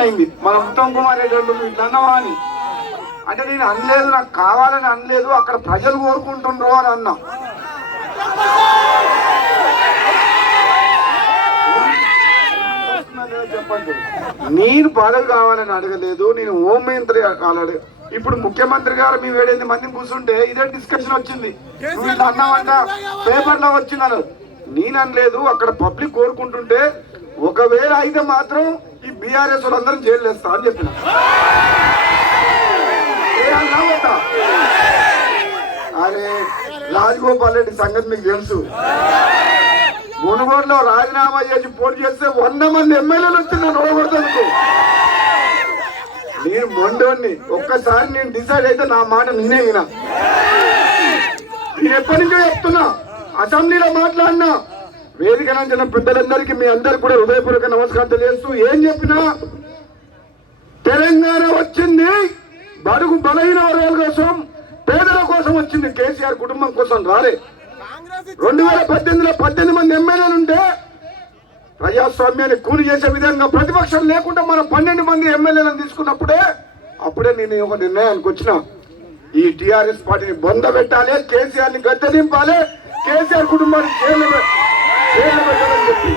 అయింది. మన ఉత్తమ్ కుమార్ రెడ్డి వాళ్ళు ఇట్లా అన్నావా అని అంటే నేను అనలేదు నాకు కావాలని అనలేదు అక్కడ ప్రజలు కోరుకుంటుండ్రు అని అన్నా. చెప్పండి. నేను పదవి కావాలని అడగలేదు నేను హోమ్ మంత్రి కాలడు ఇప్పుడు ముఖ్యమంత్రి గారు మీ ఏడైదు మందిని కూర్చుంటే ఇదే డిస్కషన్ వచ్చింది. నువ్వు ఇట్లా అన్నావంట పేపర్లో నేను అనలేదు అక్కడ పబ్లిక్ కోరుకుంటుంటే ఒకవేళ అయితే మాత్రం ఈ బీఆర్ఎస్ వాళ్ళందరం జైలు వేస్తా అని చెప్పిన. అరే రాజగోపాల్ రెడ్డి సంగతి మీకు తెలుసు. మునుగోడులో రాజీనామా చేసి పోటీ చేస్తే వంద మంది ఎమ్మెల్యేలు వచ్చిన్నారు ఓడగొడుతుందుకు నేను మొండోని ఒక్కసారి నేను డిసైడ్ అయితే నా మాట నిన్నే వినా. నేను ఎప్పటి నుంచో చెప్తున్నా. అసెంబ్లీలో మాట్లాడినా. వేదిక నుంచిన పెద్దలందరికీ మీ అందరికి కూడా హృదయపూర్వక నమస్కారం తెలియజేస్తూ ఏం చెప్పినా? తెలంగాణ వచ్చింది బడుగు బలహీన వర్గాల కోసం పేదల కోసం వచ్చింది కేసీఆర్ కుటుంబం కోసం రాలే. రెండు వేల పద్దెనిమిదిలో పద్దెనిమిది మంది ఎమ్మెల్యేలు ఉంటే ప్రజాస్వామ్యాన్ని కూలి చేసే విధంగా ప్రతిపక్షం లేకుండా మనం పన్నెండు మంది ఎమ్మెల్యేలను తీసుకున్నప్పుడే అప్పుడే నేను ఒక నిర్ణయానికి వచ్చిన. ఈ టిఆర్ఎస్ పార్టీని బొంద పెట్టాలి కేసీఆర్ని గద్దె నింపాలి కేసీఆర్ కుటుంబాన్ని జైలు చెప్పి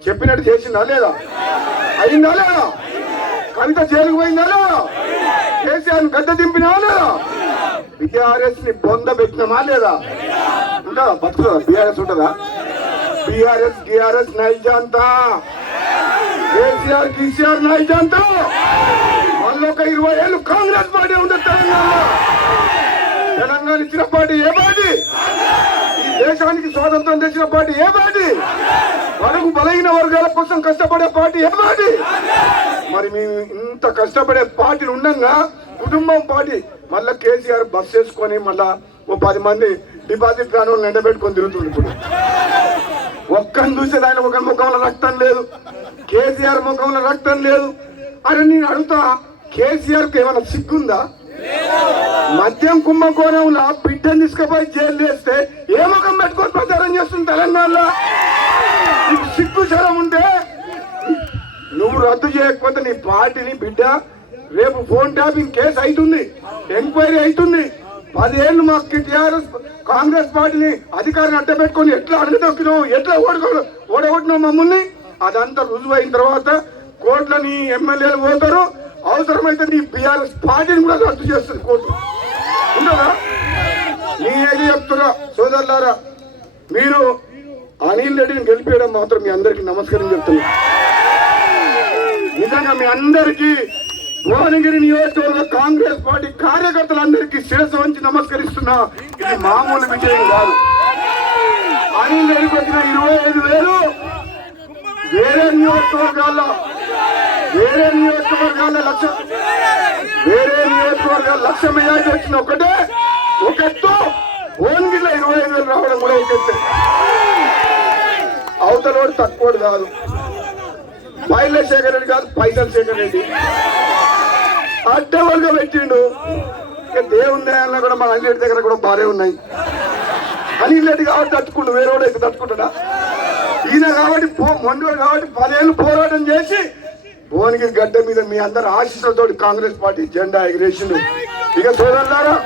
చెప్పినట్టు చేసిందా లేదా? అయిందా లేదా? కవిత జైలుకు పోయిందా లేదా? కేసీఆర్ గద్దె దింపినా లేదా? బీఆర్ఎస్ని బొంద పెట్టినామా లేదా? ఉంటుందా బతుకుదా? బీఆర్ఎస్ ఉంటుందా? బీఆర్ఎస్ గిఆర్ఎస్ నైజాంతా. కేసీఆర్ కేసీఆర్ నైజాంతా మళ్ళీ ఒక ఇరవై ఏళ్ళు కాంగ్రెస్ పార్టీ ఉంది తెలంగాణలో తెలంగాణ ఇచ్చిన పార్టీ ఏ పార్టీ ఈ దేశానికి స్వాతంత్రం తెచ్చిన పార్టీ ఏ పార్టీ? బడుగు బలహీన వర్గాల కోసం కష్టపడే పార్టీ ఏ పార్టీ? మరి మేము ఇంత కష్టపడే పార్టీలు ఉండగా కుటుంబం పార్టీ. మళ్ళా కేసీఆర్ బస్ చేసుకొని మళ్ళా ఓ పది మంది డిపాజిట్ కాను నిండబెట్టుకొని ఎండబెట్టుకొని తిరుగుతుంది ఇప్పుడు. ఒక్కని చూసే ఆయన ఒక ముఖంలో రక్తం లేదు. కేసీఆర్ ముఖంలో రక్తం లేదు. అని నేను అడుగుతా కేసీఆర్కి ఏమైనా సిగ్గుందా? మద్యం కుంభకోణంలో బిడ్డను తీసుకుపోయి జైలు వేస్తే ఏ ముఖం పెట్టుకొని ప్రచారం చేస్తుంది తెలంగాణలో? సిగ్గు శరం ఉంటే నువ్వు రద్దు చేయకపోతే నీ పార్టీని బిడ్డ రేపు ఫోన్ ట్యాపింగ్ కేసు అవుతుంది ఎంక్వైరీ అవుతుంది. పదేళ్ళు మాకు టీఆర్ఎస్ కాంగ్రెస్ పార్టీని అధికారిని అడ్డ పెట్టుకొని ఎట్లా అడగదొక్కినావు ఎట్లా ఓడుకో ఓడగొట్టినావు మమ్మల్ని? అదంతా రుజువు అయిన తర్వాత కోర్టులో నీ ఎమ్మెల్యేలు పోతారు అవసరమైతే నీ బీఆర్ఎస్ పార్టీని కూడా రద్దు చేస్తుంది కోర్టు. ఉండదా? నీ ఏది చెప్తున్నా సోదరులారా మీరు అనిల్ రెడ్డిని గెలిపేయడం మాత్రం మీ అందరికి నమస్కారం చెప్తున్నా. నిజంగా మీ అందరికీ భువనగిరి నియోజకవర్గ కాంగ్రెస్ పార్టీ కార్యకర్తలందరికీ శిరస వంచి నమస్కరిస్తున్నా. ఇది మామూలు విజయం కాదు. అనిల్ రెడ్డికి వచ్చిన ఇరవై ఐదు వేలు వేరే నియోజకవర్గాల్లో ఉన్న లక్ష వేరే నియోజకవర్గాల లక్ష మెజార్టీ వచ్చిన ఒకటే. ఒక ఎత్తు. భువనగిరిలో ఇరవై ఐదు వేలు రావడం కూడా ఒక అవతల అవతలోడు తక్కువడు కాదు. పైల శేఖర్ రెడ్డి కాదు పైసలు శేఖర్ రెడ్డి. అడ్డవర్గా పెట్టిండు. ఇక దేవుని దయాల్లో కూడా మన అన్నిటి దగ్గర కూడా బాగానే ఉన్నాయి. అన్నిటి కాబట్టి తట్టుకుండు వేరే వాడు అయితే తట్టుకుంటాడా? ఈయన కాబట్టి పో మొండోడు కాబట్టి పదేళ్ళు పోరాటం చేసి భువనగిరి గడ్డ మీద మీ అందరి ఆశీస్సులతో కాంగ్రెస్ పార్టీ జెండా ఎగిరేసిండు ఇక సోదరులారా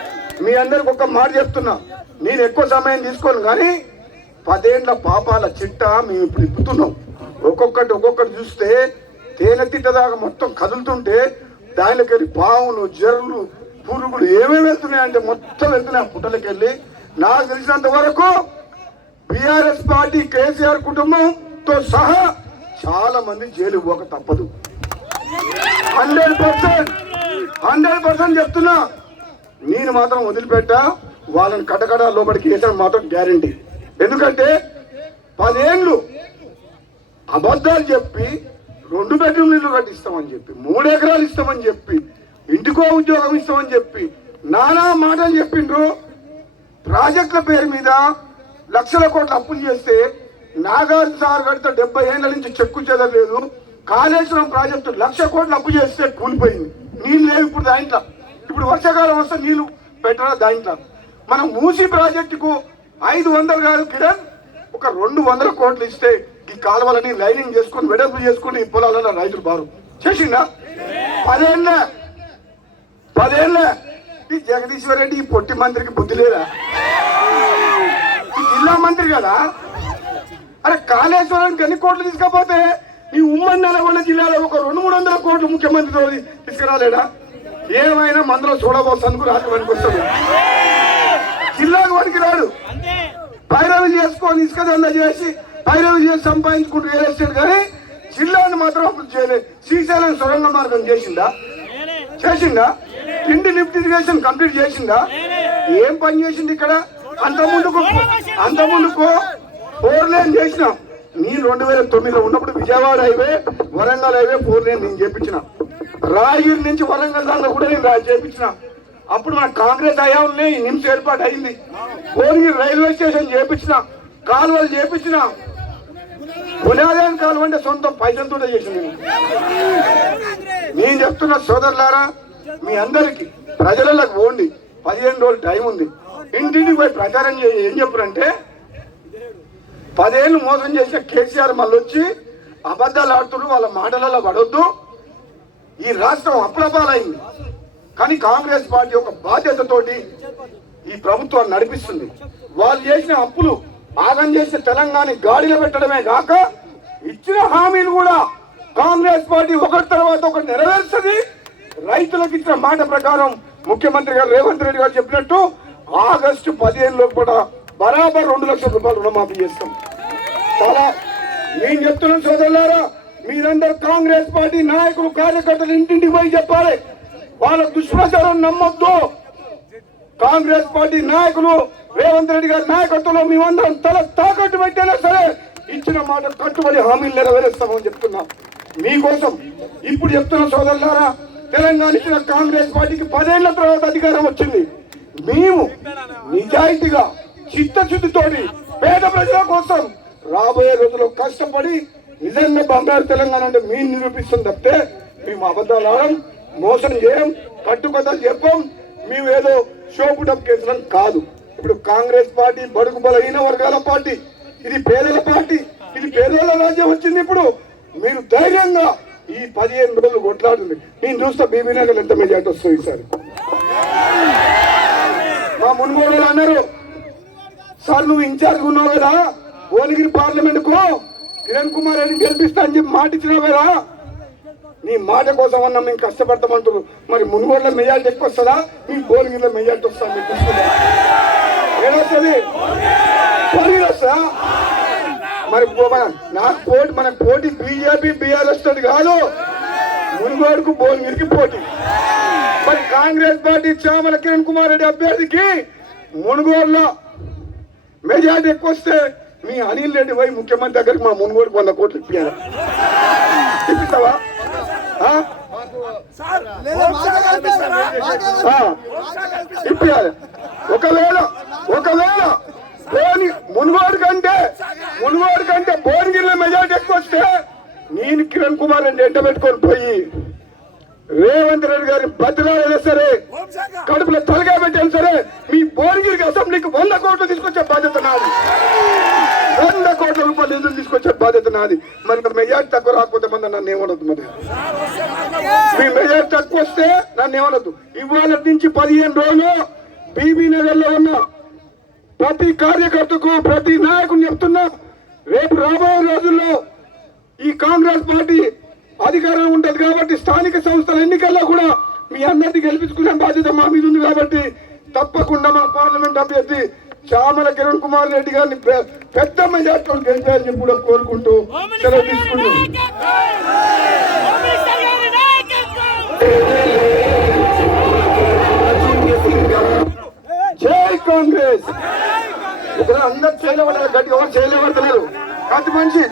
మీ అందరికి ఒక మాట చెప్తున్నా. నేను ఎక్కువ సమయం తీసుకోను కానీ పదేండ్ల పాపాల చిట్ట మేము ఇప్పుడు ఇప్పుతున్నాం. ఒక్కొక్కటి ఒక్కొక్కటి చూస్తే తేనె తిట్ట దాకా మొత్తం కదులుతుంటే దానిలోకి వెళ్ళి పావులు జర్రులు పురుగులు ఏమేమి వెళ్తున్నాయి అంటే మొత్తం వెళ్తున్నాయి పుట్టలకి వెళ్ళి నాకు తెలిసినంత వరకు బీఆర్ఎస్ పార్టీ కేసీఆర్ కుటుంబంతో సహా చాలా మంది జైలు పోక తప్పదు. Hundred percent. హండ్రెడ్ పర్సెంట్ చెప్తున్నా. నేను మాత్రం వదిలిపెట్టా. వాళ్ళని కటకడ లోపలికి వేసాను మాత్రం గ్యారంటీ. ఎందుకంటే పదేళ్ళు అబద్ధాలు చెప్పి రెండు బెడ్రూమ్లు ఇల్లు కట్టిస్తామని చెప్పి మూడు ఎకరాలు ఇస్తామని చెప్పి ఇంటికో ఉద్యోగం ఇస్తామని చెప్పి నానా మాటలు చెప్పిండ్రు. ప్రాజెక్టుల పేరు మీద లక్షల కోట్ల అప్పులు చేస్తే నాగార్జున సార్ కడితే డెబ్బై ఏళ్ళ నుంచి చెక్కు చెదలేదు కాళేశ్వరం ప్రాజెక్టు లక్ష కోట్ల అప్పు చేస్తే కూలిపోయింది. నీళ్ళు లేవు ఇప్పుడు దాంట్లో. ఇప్పుడు వర్షాకాలం వస్తే నీళ్ళు పెట్టరా దాంట్లో? మనం మూసి ప్రాజెక్టుకు ఐదు వందలు కాదు కిరణ్ ఒక రెండు వందల కోట్లు ఇస్తే ఈ కాలువలని లైనింగ్ చేసుకొని వెడల్పు చేసుకొని ఈ పొలాలలో రైతులు బారు. చేసిందా పదేళ్ళ పదేళ్ళ. ఈ జగదీశ్వర్ రెడ్డి ఈ పొట్టి మంత్రికి బుద్ధి లేదా? ఈ జిల్లా మంత్రి కదా? అరే కాళేశ్వరానికి ఎన్ని కోట్లు తీసుకపోతే? ఈ ఉమ్మడి నల్గొండ జిల్లాలో ఒక రెండు మూడు వందల కోట్లు ముఖ్యమంత్రితో తీసుకురాలేడా? ఏమైనా మందులో చూడబోస్తాను రాజు వస్తుంది జిల్లాకు వనికి రాడు పైరవి చేసుకొని ఇసుక దందా చేసి పైరవి చేసి సంపాదించుకుంటూ రియల్ ఎస్టేట్ కానీ జిల్లాని మాత్రం అప్పుడు చేయలేదు శ్రీశైలం సొరంగ మార్గం చేసిందా? చేసిందా? తిండి లిఫ్ట్ ఇరిగేషన్ కంప్లీట్ చేసిందా? ఏం పని చేసింది ఇక్కడ? అంత ముందుకు అంత ముందుకు ఫోర్ లేన్ చేసినాం. నేను రెండు వేల తొమ్మిదిలో ఉన్నప్పుడు Vijayawada highway Warangal highway four lane నేను చేపించిన. రాయగిరి నుంచి వరంగల్ దాకా కూడా నేను చేపించిన. అప్పుడు మన కాంగ్రెస్ హయాంలో ఈ నిమ్స్ ఏర్పాటు అయింది. భువనగిరి రైల్వే స్టేషన్ చేపించిన కాలువలు చేపించిన. పునాదాన్ కాలువ అంటే సొంతం పైసలతో చేసింది నేను. చెప్తున్న సోదరులారా మీ అందరికి ప్రజలకు పోండి. పదిహేను రోజులు టైం ఉంది. ఇంటింటికి పోయి ప్రచారం ఏం చెప్పురంటే పదేళ్ళు మోసం చేసిన కేసీఆర్ మళ్ళీ వచ్చి అబద్ధాలు ఆడుతున్నారు వాళ్ళ మాటలలో పడొద్దు. ఈ రాష్ట్రం అప్రపాలైంది కానీ కాంగ్రెస్ పార్టీ ఒక బాధ్యతతోటి ఈ ప్రభుత్వాన్ని నడిపిస్తుంది. వాళ్ళు చేసిన అప్పులు ఆగం చేసిన తెలంగాణ గాడిలో పెట్టడమే కాక ఇచ్చిన హామీలు కూడా కాంగ్రెస్ పార్టీ ఒకటి తర్వాత ఒకటి నెరవేరుస్తుంది. రైతులకు ఇచ్చిన మాట ప్రకారం ముఖ్యమంత్రి గారు రేవంత్ రెడ్డి గారు చెప్పినట్టు ఆగస్టు పదిహేను లోపు కూడా బరాబర్ రెండు లక్షల రూపాయలు రుణమాఫీ చేస్తాం. చాలా నేను చెప్తున్నాను సోదరులారా? మీరందరూ కాంగ్రెస్ పార్టీ నాయకులు కార్యకర్తలు ఇంటింటికి పోయి చెప్పాలి. వాళ్ళ దుష్ప్రచారం నమ్మొద్దు. కాంగ్రెస్ పార్టీ నాయకులు రేవంత్ రెడ్డి గారి నాయకత్వంలో మేమందరం తల తాకట్టు పెట్టైనా సరే ఇచ్చిన మాట కట్టుబడి హామీలు నెరవేరుస్తామని చెప్తున్నాం. మీకోసం ఇప్పుడు చెప్తున్న సోదరులారా తెలంగాణ ఇచ్చిన కాంగ్రెస్ పార్టీకి పదేళ్ళ తర్వాత అధికారం వచ్చింది. మేము నిజాయితీగా చిత్తశుద్ధితోటి పేద ప్రజల కోసం రాబోయే రోజుల్లో కష్టపడి నిజంగా బంగారు తెలంగాణ అంటే మీ నిరూపిస్తుంది తప్పితే మేము అబద్ధాలు ఆడం మోసం చేయం కట్టుకథలు చెప్పం. మేము ఏదో షోపుటప్ కేసులం కాదు. ఇప్పుడు కాంగ్రెస్ పార్టీ బడుగు బలహీన వర్గాల పార్టీ ఇది పేదల పార్టీ ఇది పేదల రాజ్యం వచ్చింది ఇప్పుడు. మీరు ధైర్యంగా ఈ పదిహేను రోజులు కొట్లాడుతుంది నేను చూస్తా బీబీ నగర్ ఎంత మెజార్టీ వస్తుంది ఈసారి. మా మున్గోడు అన్నారు సార్ నువ్వు ఇన్ఛార్జ్ ఉన్నావు కదా భువనగిరి పార్లమెంట్కు కిరణ్ కుమార్ రెడ్డి గెలిపిస్తా అని చెప్పి మాట ఇచ్చినావు కదా. నీ మాట కోసం అన్న మేము కష్టపడతామంటారు మరి మునుగోడులో మెజార్టీ ఎక్కువ వస్తుందా? మీ భువనగిరిలో మెజార్టీ వస్తా మీకు వస్తుందా ఏదొస్తుంది భువనగిరి మరి నాకు పోటీ మన పోటీ బీజేపీ బీఆర్ఎస్ తోటి కాదు. మునుగోడుకు భువనగిరికి పోటీ. మరి కాంగ్రెస్ పార్టీ చామల కిరణ్ కుమార్ రెడ్డి అభ్యర్థికి మునుగోడులో మెజార్టీ ఎక్కువ వస్తే మీ అనిల్ రెడ్డి పోయి ముఖ్యమంత్రి దగ్గరికి మా మునుగోడుకు వంద కోట్లు ఇప్పించారు ఇప్పిస్తావా. ఇప్పియాలి ఒకవేళ ఒకవేళ బోని మునుగోడు కంటే మునుగోడు కంటే భువనగిరిలో మెజార్టీ ఎక్కువ వస్తే నేను కిరణ్ కుమార్ రెడ్డి ఎంట పెట్టుకొని పోయి రేవంత్ రెడ్డి గారి బతిలాడైనా సరే కడుపులో తలగా పెట్టాను సరే? మీ భువనగిరికి అసెంబ్లీకి వంద కోట్లు తీసుకొచ్చే బాధ్యత నాది. వంద కోట్ల రూపాయలు నిధులు తీసుకొచ్చే బాధ్యత నాది? మరి మెజార్టీ తక్కువ రాకపోతే మంది నన్ను ఏమనొద్దు మరి? మీ మెజార్టీ తక్కువ వస్తే నన్ను ఏమనొద్దు. ఇవాళ నుంచి పదిహేను రోజులు బీబీ నగర్లో ఉన్న ప్రతి కార్యకర్తకు ప్రతి నాయకుని చెప్తున్నా రేపు రాబోయే రోజుల్లో ఈ కాంగ్రెస్ పార్టీ అధికారం ఉంటది కాబట్టి స్థానిక సంస్థల ఎన్నికల్లో కూడా మీ అందరినీ గెలిపించుకునే బాధ్యత మా మీద ఉంది కాబట్టి తప్పకుండా మా పార్లమెంట్ అభ్యర్థి చామల కిరణ్ కుమార్ రెడ్డి గారిని పె- పెద్ద మెజార్టీలో గెలిపారని చెప్పి కూడా కోరుకుంటూ సెలవు తీసుకుంటున్నాను జై కాంగ్రెస్. ఇక్కడ అందరు చేయలేబడ్డారు గట్టి ఎవరు చేయలేబడతలేరు కాంతి మంచి